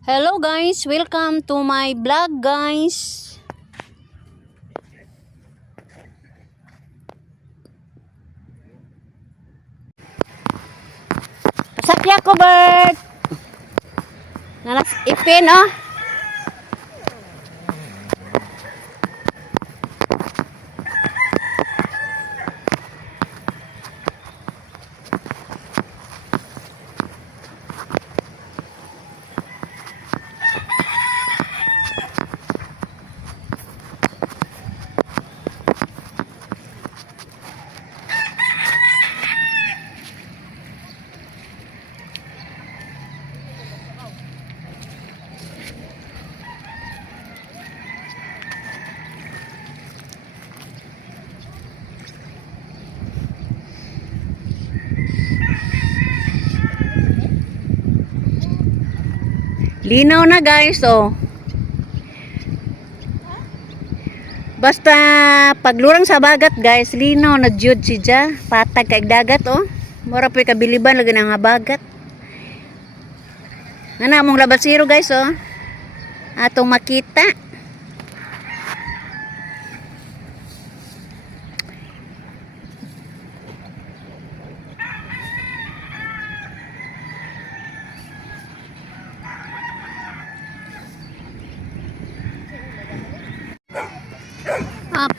Hello guys, welcome to my vlog guys. Sakya ko bird. Nanas ipin oh. Linaw na guys oh. Basta paglurang sa bagat guys, linaw na jud siya. Patag kay dagat oh. Mura pa kabiliban lagi nga bagat. Nana mong labasiro guys oh. Atong makita.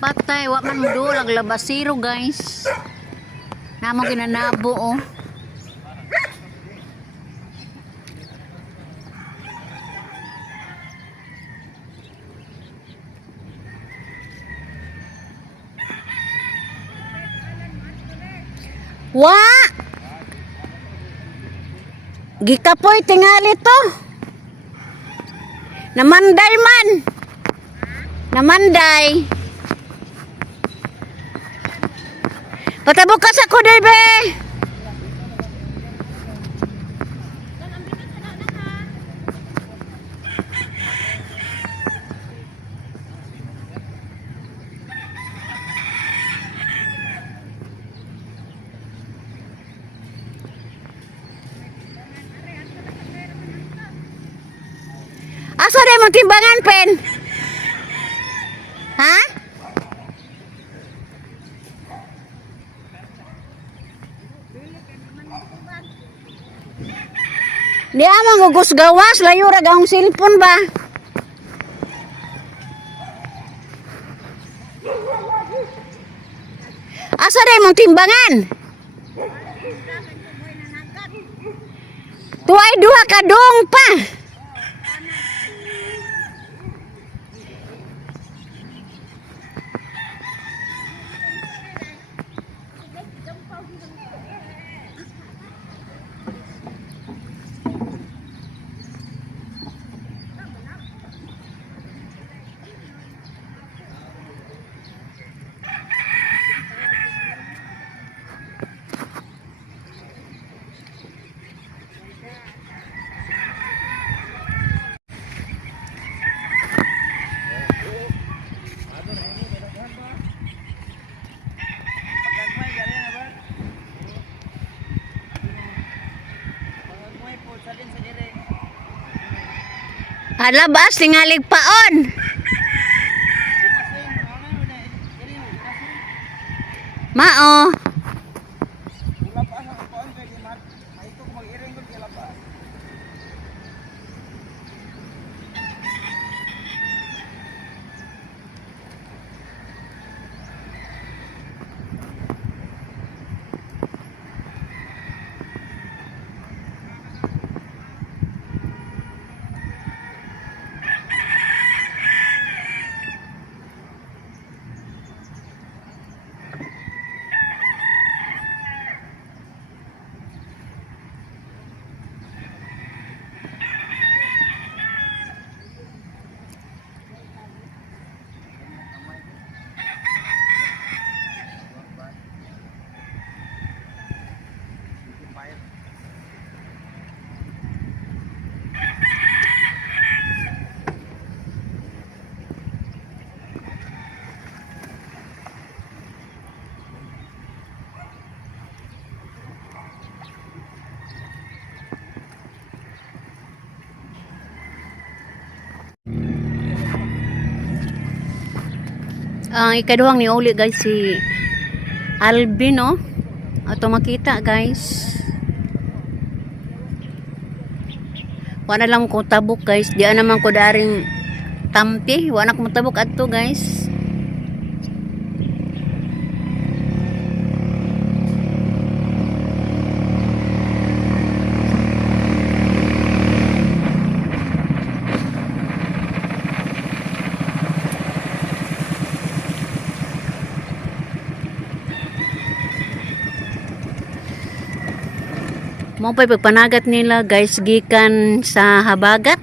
Patay, wa man mudulag labasiro guys. Namo ginanabo oh. Wa! Gikapoy tingali to. Namanday man. Namanday. Patabukas ako day be. Asa rin mo timbangan pen? Ha? Di amang gugus gawas, layo ra gaong cellphone ba? Asa rin mong timbangan? Tuway duha ka dong pa. Alabas tingalig paon. Mao. Ang ikaduhang ni uli guys si Alvin, oh. Ato makita guys. Wala lang ko tabok guys. Di naman ko daring tampi. Wala ko tabok adto guys. Mo pa'y pagpanagat nila guys gikan sa habagat.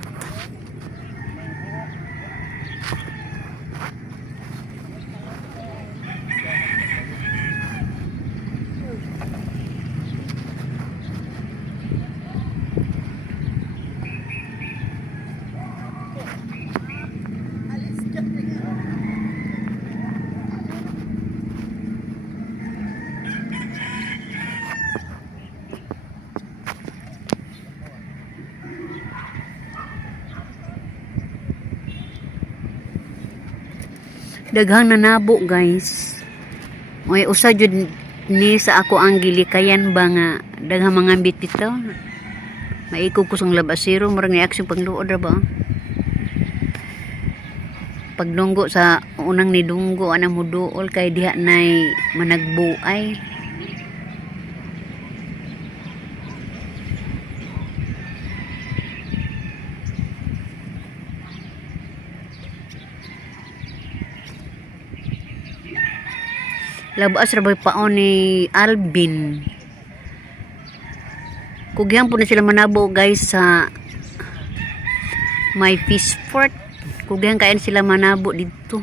Daghang nanabo guys. Oy usa jud ni sa ako ang gilikayan ba nga daghang mga ambit dito. Maikog ko sang labasiro murag ni action pangluod ra ba. Paglunggo sa unang nidunggo anang muduol kay diha nay managbuay. Labas ra bay paon ni Alvin. Kugyan po na sila manabo guys sa may fish fort. Kugyan kain sila manabo dito.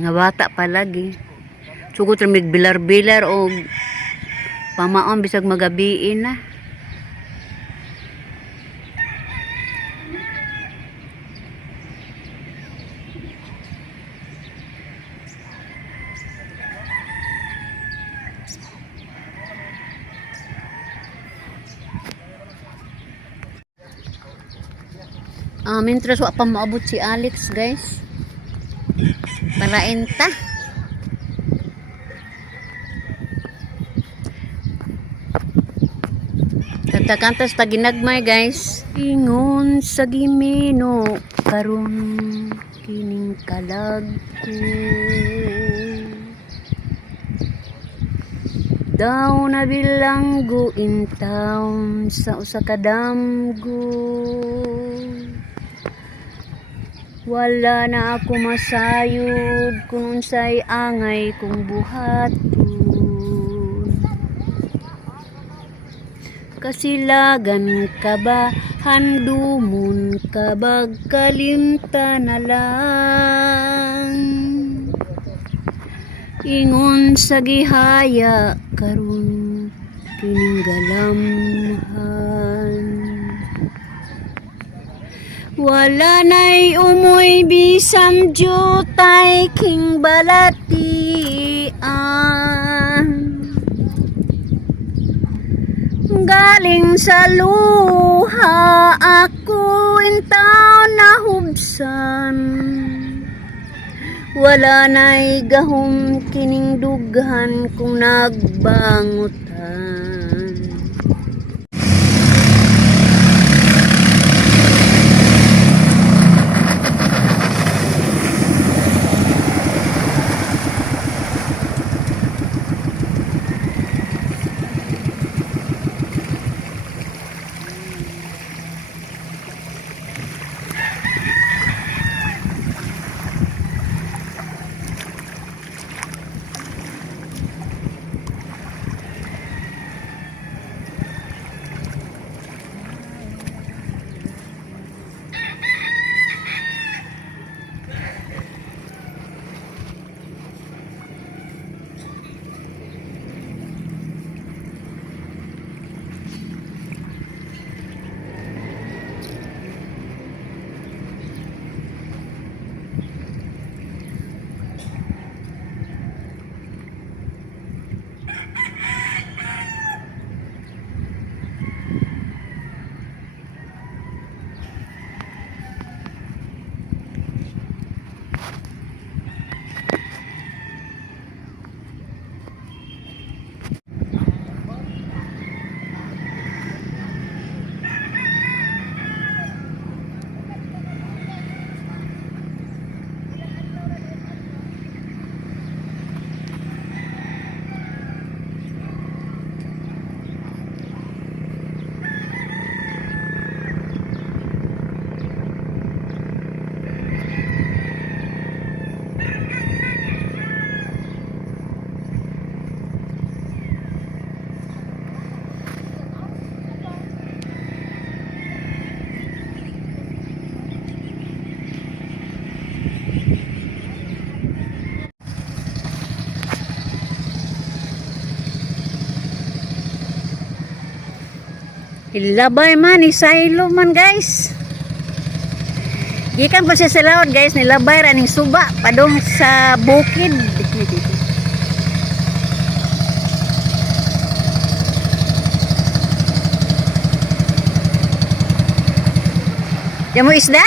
Nga bata pa lagi. Sugot ra mig bilar-bilar o pamaon bisag magabiin na. Mintras wa pa maabot si Alex guys. Parain ta. Kanta-kanta sa ginagmay guys. Ingon sa gimino karon kining kalag ko. Daw na bilanggo in town sa usa ka damgo. Wala na ako masayod kung unsay angay kong buhaton. Kasilagan ka ba handumon kabag kalimta na lang. Ingon sa gihaya karon kining galamhan. Wala na'y umoy bisang jutay king balatian. Galing sa luha ako intaw nahubsan. Wala na'y gahom kining dughan kung nagbangutan. Ilabay man, isaylo man guys. Gikan pa siya sa laod guys, nilabay raning suba padong sa bukid. Yan mo isda?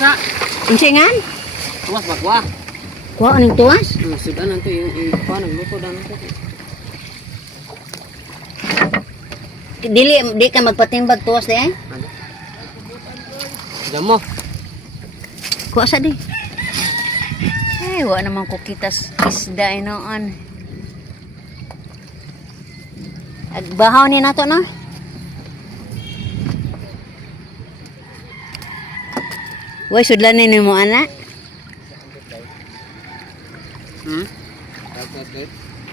Sa Insingan? tuwas bagwa. Kuha aning tuwas? Sudan nanti yung paano luto dan nanti. Di ka magpatimbag tuwas eh? Jamo. Kuha sa di. Eh, wala naman ko kitas isda inoon. Bahaw ni nato na. Way sudlanin ni mo ana.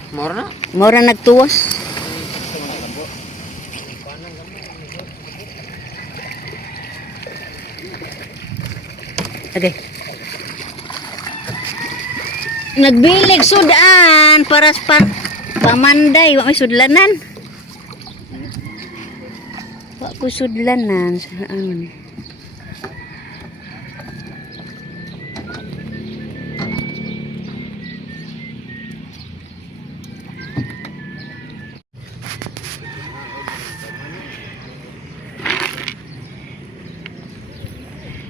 Mora na. Mora nagtuwas. Okay. Nagbilig sudan para sa pamanday, wa may sudlanan. Wa ko sudlanan sa ano ni.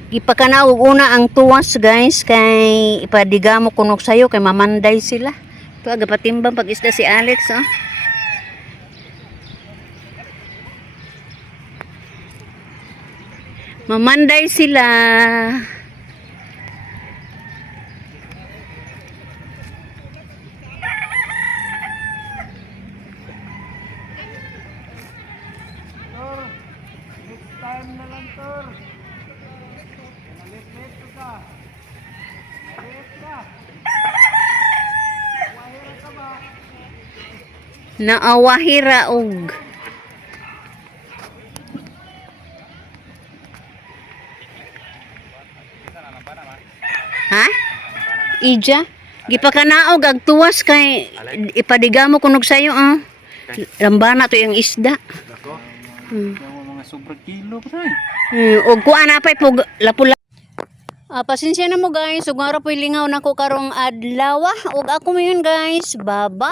Ipakanaog una ang tuwas guys kay ipadigamo kunog sayo kay mamanday sila. Ito aga patimbang pag isda si Alex oh. Mamanday sila. Next time na lang tor. Naawahira og ha? Ija? Gipakanaog ag tuwas kay ipadigamo kunog sayo ah. Lambana to yung isda. Mga sobrang kilo pa tayo. Og kuan apay pug lapula. Pasensya na mo guys, ug mara po'y lingaw nako karong adlaw ug ako mayon guys. Bye-bye.